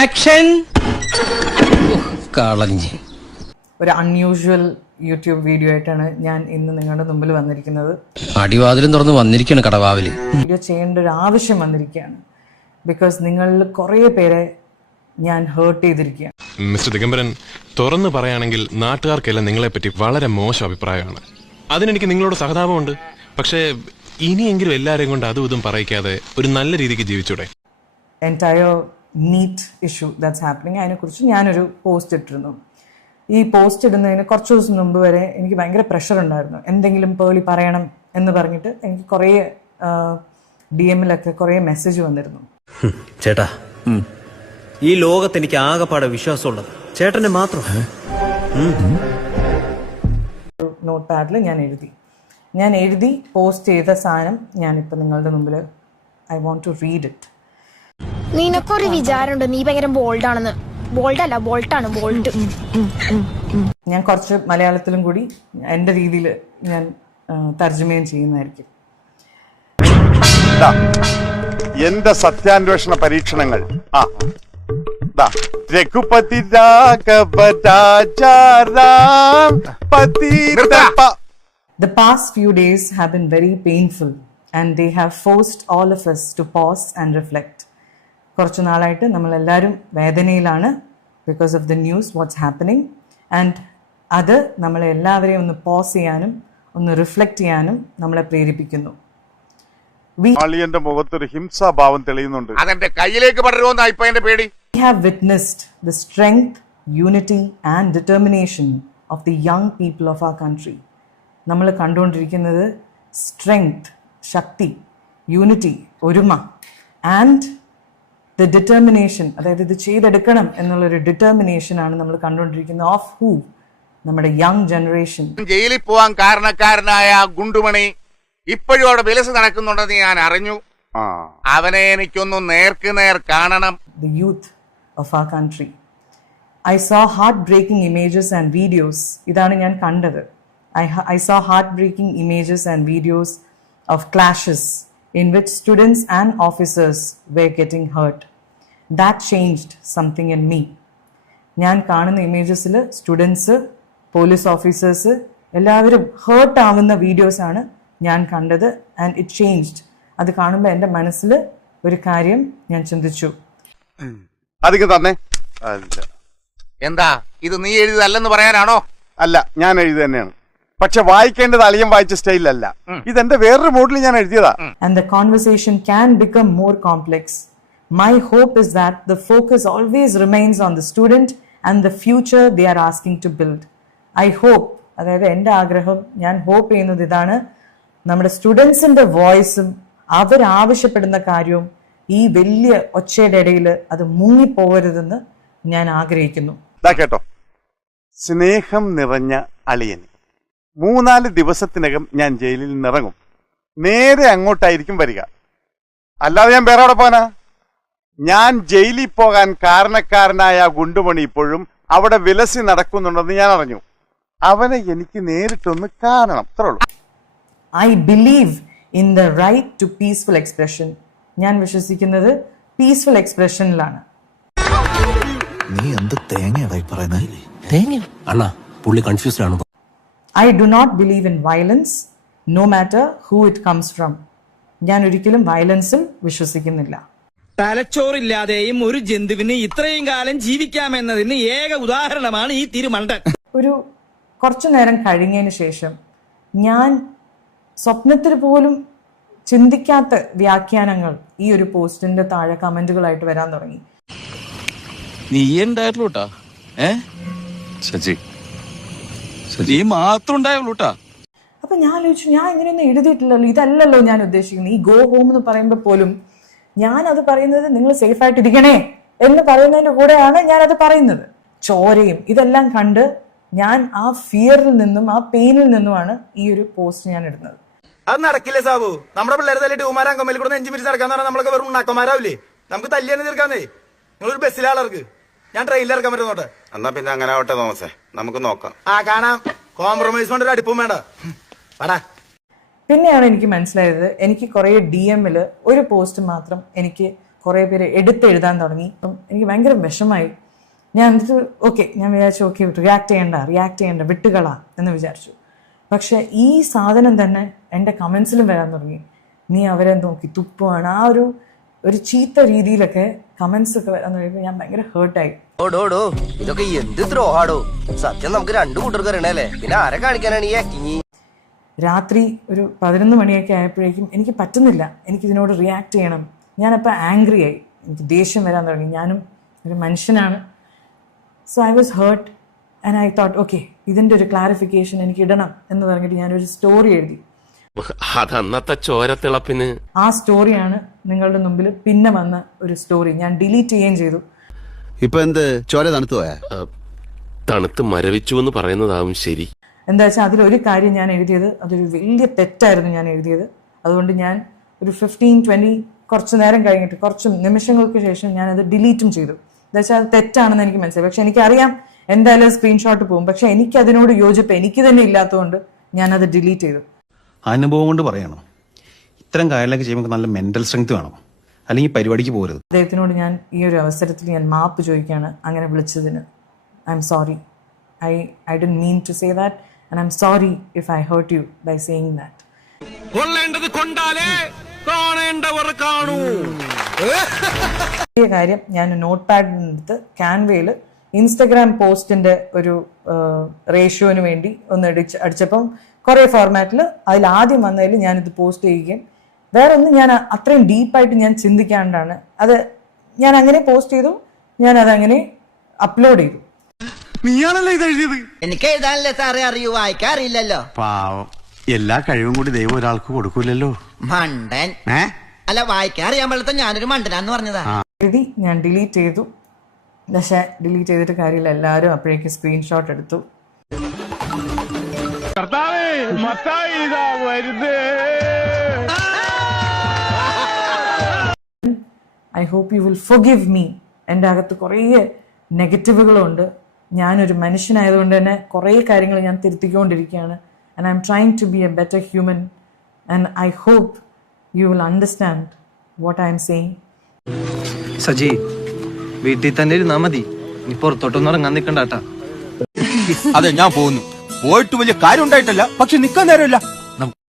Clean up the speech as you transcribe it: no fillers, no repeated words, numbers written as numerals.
Action. കളഞ്ഞ് ഒരു unusual YouTube video ആയിട്ടാണ് ഞാൻ ഇന്ന് നിങ്ങളുടെ മുമ്പിൽ വന്നിരിക്കുന്നത്. അടിവാതിലും തുറന്ന് വന്നിരിക്കുകയാണ് കടവാവില്. വീഡിയോ ചെയ്യേണ്ട ഒരു ആവശ്യം വന്നിരിക്കുകയാണ്. ബിക്കോസ് നിങ്ങളിൽ കുറേ പേരെ ഞാൻ ഹേർട്ട് ചെയ്തിരിക്കുകയാണ്. മിസ്റ്റർ ദിഗംബരൻ, തുറന്നു പറയുകയാണെങ്കിൽ നാട്ടുകാർക്കെല്ലാം നിങ്ങളെപ്പറ്റി വളരെ മോശം അഭിപ്രായമാണ്. അതിനെനിക്ക് നിങ്ങളോട് സഹതാപമുണ്ട്. പക്ഷേ ഇനിയെങ്കിലും എല്ലാവരെയും കൊണ്ട് അതും ഇതും പറയിക്കാതെ ഒരു നല്ല രീതിക്ക് ജീവിച്ചൂടെ? Entire NEET issue that's happening, അതിനെക്കുറിച്ച് ഞാനൊരു പോസ്റ്റ് ഇട്ടിരുന്നു. ഈ പോസ്റ്റ് ഇടുന്നതിന് കുറച്ച് ദിവസം മുമ്പ് വരെ എനിക്ക് ഭയങ്കര പ്രഷർ ഉണ്ടായിരുന്നു. എന്തെങ്കിലും പേളി പറയണം എന്ന് പറഞ്ഞിട്ട് എനിക്ക് കുറേ DM-ലൊക്കെ കുറേ മെസ്സേജ് വന്നിരുന്നു. ചേട്ടാ, ഈ ലോകത്ത് എനിക്ക് ആകെപ്പാടെ വിശ്വാസമുള്ളത് ചേട്ടനെ മാത്രം. നോട്ട് പാഡിൽ ഞാൻ എഴുതി പോസ്റ്റ് ചെയ്ത സാധനം ഞാനിപ്പോൾ നിങ്ങളുടെ മുമ്പിൽ I want to read it. നിനക്കൊരു വിചാരമുണ്ട് നീ ഭയങ്കര ബോൾഡാണെന്ന്. ബോൾഡല്ല, ബോൾട്ടാണ്, ബോൾട്ട്. ഞാൻ കുറച്ച് മലയാളത്തിലും കൂടി എൻ്റെ രീതിയിൽ ഞാൻ തർജ്ജമയും ചെയ്യുന്നതായിരിക്കും. എന്റെ സത്യാന്വേഷണ പരീക്ഷണങ്ങൾ. രഘുപതി രാഘവ രാജാറാം പതി. The past few days have been very painful and they have forced all of us to pause and reflect. കുറച്ചു നാളായിട്ട് നമ്മളെല്ലാവരും വേദനയിലാണ് because of the news what's happening. And അത് നമ്മളെ എല്ലാവരെയും ഒന്ന് പോസ് ചെയ്യാനും ഒന്ന് റിഫ്ലക്റ്റ് ചെയ്യാനും നമ്മളെ പ്രേരിപ്പിക്കുന്നു. അളിയന്റെ മുഖത്തൊരു ഹിംസാഭാവം തെളിയുന്നുണ്ട്. അതെന്റെ കയ്യിലേക്ക് പടരുമോന്നാ ഇപ്പൊ എന്റെ പേടി. We have witnessed the strength, unity and determination of the young people of our country. നമ്മൾ കണ്ടുകൊണ്ടിരിക്കുന്നത് സ്ട്രെങ്ത്, ശക്തി, യൂണിറ്റി, ഒരുമ ആൻഡ് ദ ഡിറ്റർമിനേഷൻ, അതായത് ഇത് ചെയ്തെടുക്കണം എന്നുള്ളൊരു ഡിറ്റർമിനേഷൻ ആണ് നമ്മൾ കണ്ടുകൊണ്ടിരിക്കുന്നത്. Of who? നമ്മുടെ യങ് ജനറേഷൻ. ജയിലിൽ പോവാൻ കാരണക്കാരനായ ഗുണ്ടുമണി ഇപ്പോഴും അവിടെ വിലസ് നടക്കുന്നുണ്ടെന്ന് ഞാൻ അറിഞ്ഞു. അവനെ എനിക്കൊന്ന് നേർക്ക് നേർ കാണണം. The youth of our country. I saw heartbreaking images and videos. ഇതാണ് ഞാൻ കണ്ടത്. I saw heartbreaking images and videos of clashes in which students and officers were getting hurt. That changed something in me. ഞാൻ കാണുന്ന ഇമേജസിൽ students, police officers എല്ലാവരും heart ആവുന്ന വീഡിയോസാണ് ഞാൻ കണ്ടത്. And it changed. അത് കാണുമ്പോൾ എൻ്റെ മനസ്സിൽ ഒരു കാര്യം ഞാൻ ചിന്തിച്ചു. അധികം തന്നെ. എന്താ ഇത് നീ എഴുതിയതല്ലെന്ന് പറയാനാണോ? അല്ല, ഞാൻ എഴുതി തന്നെയാണ്. പക്ഷെ വായിക്കേണ്ടത് അളിയൻ വായിച്ച സ്റ്റൈലല്ല. ഇതെന്റെ വേറൊരു മോഡിൽ ഞാൻ എഴുതിയതാ. And the conversation can become more complex. My hope is that the focus always remains on the student and the future they are asking to build. I hope, അതായത് എൻ്റെ ആഗ്രഹം, ഞാൻ ഹോപ്പ് ചെയ്യുന്നത് ഇതാണ്, നമ്മുടെ സ്റ്റുഡൻസിന്റെ വോയിസും അവരാവശ്യപ്പെടുന്ന കാര്യവും ഈ വലിയ ഒച്ചയുടെ ഇടയിൽ അത് മുങ്ങിപ്പോകരുതെന്ന് ഞാൻ ആഗ്രഹിക്കുന്നു. കേട്ടോ, സ്നേഹം നിറഞ്ഞ അളിയൻ. 3-4 ദിവസത്തിനകം ഞാൻ ജയിലിൽ നിന്നിറങ്ങും. നേരെ അങ്ങോട്ടായിരിക്കും വരിക. അല്ലാതെ ഞാൻ വേറെ അവിടെ പോകാനാ? ഞാൻ ജയിലിൽ പോകാൻ കാരണക്കാരനായ ഗുണ്ടുമണി ഇപ്പോഴും അവിടെ വിലസി നടക്കുന്നുണ്ടെന്ന് ഞാൻ അറിഞ്ഞു. അവനെ എനിക്ക് നേരിട്ടൊന്ന് കാണണം, അത്രേ ഉള്ളൂ. I believe in the right to peaceful expression. ഞാൻ വിശ്വസിക്കുന്നത് പീസ്ഫുൾ എക്സ്പ്രഷനിലാണ്. നീ എന്ത് തേങ്ങയായി പറയുന്നത്? തേങ്ങ അണ്ണാ, പുള്ളി കൺഫ്യൂസ്ഡ് ആണ്. I do not believe in violence, no matter who it comes from. ഞാൻ ഒരിക്കലും വയലൻസിൽ വിശ്വസിക്കുന്നില്ല. തലച്ചോറില്ലാതെയും ഒരു ജന്തുവിന് ഇത്രയും കാലം ജീവിക്കാമെന്നതിന് ഏക ഉദാഹരണമാണ് ഈ തിരുമണ്ടൻ. ഒരു കുറച്ചു നേരം കഴിഞ്ഞതിന് ശേഷം ഞാൻ സ്വപ്നത്തിൽ പോലും ചിന്തിക്കാത്ത വ്യാഖ്യാനങ്ങൾ ഈ ഒരു പോസ്റ്റിന്റെ താഴെ കമന്റുകളായിട്ട് വരാൻ തുടങ്ങി. നീ ഉണ്ടായിട്ടുള്ളൂട്ടാ, നീ മാത്രം ഉണ്ടായുള്ളൂട്ടാ. അപ്പൊ ഞാൻ ആലോചിച്ചു, ഞാൻ ഇങ്ങനെയൊന്നും എഴുതിയിട്ടില്ലല്ലോ, ഇതല്ലല്ലോ ഞാൻ ഉദ്ദേശിക്കുന്നത്. ഈ ഗോ ഹോം എന്ന് പറയുമ്പോൾ പോലും ഞാൻ അത് പറയുന്നത് നിങ്ങൾ സേഫ് ആയിട്ട് ഇരിക്കണേ എന്ന് പറയുന്നതിന്റെ കൂടെയാണ് ഞാൻ അത് പറയുന്നത്. ചോരയും ഇതെല്ലാം കണ്ട് ഞാൻ ആ ഫിയറിൽ നിന്നും ആ പെയിനിൽ നിന്നുമാണ് ഈ ഒരു പോസ്റ്റ് ഞാൻ ഇടുന്നത്. അത് നടക്കില്ലേ സാബു? നമ്മുടെ പിള്ളേരെ തല്ലിട്ട് ഉമാരാൻ കൊമ്മയിൽ കൂടെ നെഞ്ചു പിരിച്ച് നടക്കാന്ന് പറഞ്ഞാൽ നമ്മളൊക്കെ വെറും ഉണ്ടാക്കന്മാരാവില്ലേ? നമുക്ക് തല്ലിയാണ് തീർക്കാന്നേ. നിങ്ങളൊരു ബസ്സിലാളർക്ക് ഞാൻ ട്രെയിനിൽ ഇറക്കാൻ പറ്റുന്നോട്ടെ. എന്നാ പിന്നെ അങ്ങനെ ആവട്ടെ തോമസേ, നമുക്ക് നോക്കാം. കാണാം. കോംപ്രമൈസ് കൊണ്ട് ഒരു അടുപ്പും വേണ്ട. പിന്നെയാണ് എനിക്ക് മനസ്സിലായത്, എനിക്ക് കുറേ DM-ൽ ഒരു പോസ്റ്റ് മാത്രം എനിക്ക് കുറേ പേര് എടുത്തെഴുതാൻ തുടങ്ങി. അപ്പം എനിക്ക് ഭയങ്കര വിഷമായി. ഞാൻ എന്നിട്ട് ഓക്കെ, ഞാൻ വിചാരിച്ചു ഓക്കെ റിയാക്ട് ചെയ്യണ്ട വിട്ടുകളാ എന്ന് വിചാരിച്ചു. പക്ഷെ ഈ സാധനം തന്നെ എൻ്റെ കമൻസിലും വരാൻ തുടങ്ങി. നീ അവരെ നോക്കി തുപ്പുവാണ്, ആ ഒരു ചീത്ത രീതിയിലൊക്കെ കമൻസ് ഒക്കെ വരാൻ തുടങ്ങിയപ്പോൾ ഞാൻ ഭയങ്കര ഹേർട്ടായി. ഓടോടോ ഇതൊക്കെ എന്ത് ദ്രോഹാടോ, സത്യം നമുക്ക് രണ്ടു കൂട്ടർക്ക് അറിയണല്ലേ, പിന്നെ ആരെ കാണിക്കാനാണ് ഈ ആക്ടിങ്? രാത്രി ഒരു 11 മണിയൊക്കെ ആയപ്പോഴേക്കും എനിക്ക് പറ്റുന്നില്ല, എനിക്കിതിനോട് റിയാക്ട് ചെയ്യണം. ഞാനപ്പോൾ ആംഗ്രി ആയി, എനിക്ക് ദേഷ്യം വരാൻ തുടങ്ങി. ഞാനും ഒരു മനുഷ്യനാണ്. So I was hurt and I thought okay ഇതിൻ്റെ ഒരു ക്ലാരിഫിക്കേഷൻ എനിക്ക് ഇടണം എന്ന് പറഞ്ഞിട്ട് ഞാനൊരു സ്റ്റോറി എഴുതി. അതന്നത്തെ ചോരത്തിളപ്പിന് ആ സ്റ്റോറിയാണ് നിങ്ങളുടെ മുമ്പിൽ പിന്നെ വന്ന ഒരു സ്റ്റോറി. ഞാൻ ഡിലീറ്റ് ചെയ്യുകയും ചെയ്തു. ഇപ്പൊ എന്ത് ചോര തണുത്തു പോയാ? തണുത്ത് മരവിച്ചു എന്ന് പറയുന്നതാവും ശരി. എന്താ വെച്ചാൽ അതിലൊരു കാര്യം ഞാൻ എഴുതിയത് അതൊരു വലിയ തെറ്റായിരുന്നു ഞാൻ എഴുതിയത്. അതുകൊണ്ട് ഞാൻ ഒരു 15-20 കുറച്ച് നേരം കഴിഞ്ഞിട്ട് കുറച്ച് നിമിഷങ്ങൾക്ക് ശേഷം ഞാനത് ഡിലീറ്റും ചെയ്തു. എന്താ വെച്ചാൽ അത് തെറ്റാണെന്ന് എനിക്ക് മനസ്സിലായി. പക്ഷെ എനിക്കറിയാം എന്തായാലും സ്ക്രീൻഷോട്ട് പോകും. പക്ഷെ എനിക്ക് അതിനോട് യോജിപ്പ് എനിക്ക് തന്നെ ഇല്ലാത്തതുകൊണ്ട് ഞാനത് ഡിലീറ്റ് ചെയ്തു. അനുഭവം കൊണ്ട് പറയണം, ഇത്തരം കാര്യങ്ങളൊക്കെ ചെയ്യുമ്പോൾ നല്ല മെന്റൽ സ്ട്രെങ്ത് വേണം, അല്ലെങ്കിൽ പരിപാടിക്ക് പോകരുത്. അദ്ദേഹത്തിനോട് ഞാൻ ഈ ഒരു അവസരത്തിൽ ഞാൻ മാപ്പ് ചോദിക്കുകയാണ് അങ്ങനെ വിളിച്ചതിന്. I am sorry. I didn't mean to say that and I'm sorry if I hurt you by saying that. ഈ കാര്യം ഞാൻ നോട്ട് പാഡിനെടുത്ത് ക്യാൻവയിൽ ഇൻസ്റ്റഗ്രാം പോസ്റ്റിന്റെ ഒരു റേഷ്യോന് വേണ്ടി ഒന്ന് അടിച്ചപ്പം കുറേ ഫോർമാറ്റിൽ അതിൽ ആദ്യം വന്നതിൽ ഞാനിത് പോസ്റ്റ് ചെയ്യുകയും വേറെ ഒന്നും ഞാൻ അത്രയും ഡീപ്പായിട്ട് ഞാൻ ചിന്തിക്കാണ്ടാണ് അത് ഞാൻ അങ്ങനെ പോസ്റ്റ് ചെയ്തു. ഞാൻ അതങ്ങനെ അപ്ലോഡ് ചെയ്തു. നീയാണല്ലോ ഇത് എഴുതിയത്? എനിക്ക് എഴുതാനല്ലേ സാറേ അറിയൂ, വായിക്കാറില്ലല്ലോ. പാവം, എല്ലാ കഴിവും കൂടി ദൈവം ഒരാൾക്ക് കൊടുക്കൂലല്ലോ. മണ്ടൻ. അല്ല വായിക്കാറിയാൻ പോലത്തെ ഞാനൊരു മണ്ടനാന്ന് പറഞ്ഞതാ. എഴുതി ഞാൻ ഡിലീറ്റ് ചെയ്തു. പക്ഷെ ഡിലീറ്റ് ചെയ്തിട്ട് കാര്യമില്ല, എല്ലാവരും അപ്പോഴേക്ക് സ്ക്രീൻഷോട്ട് എടുത്തു. I hope you will forgive me. എൻ്റെ അകത്ത് കുറേ നെഗറ്റീവുകളുണ്ട്. ഞാനൊരു മനുഷ്യനായതുകൊണ്ട് തന്നെ കുറേ കാര്യങ്ങൾ ഞാൻ തിരുത്തിക്കൊണ്ടിരിക്കുകയാണ്. And I'm trying to be a better human and I hope you will understand what I'm saying. Saji, വീട്ടിൽ തന്നെ ഇരുന്നാ മതി, നീ പുറത്തോട്ടൊന്നും ഇറങ്ങാൻ നിൽക്കണ്ടാട്ടാ. അതെ, ഞാൻ പോകുന്നു. പോയിട്ട് വലിയ കാര്യം ഉണ്ടായിട്ടല്ല, പക്ഷെ നിക്കാൻ നേരമില്ല.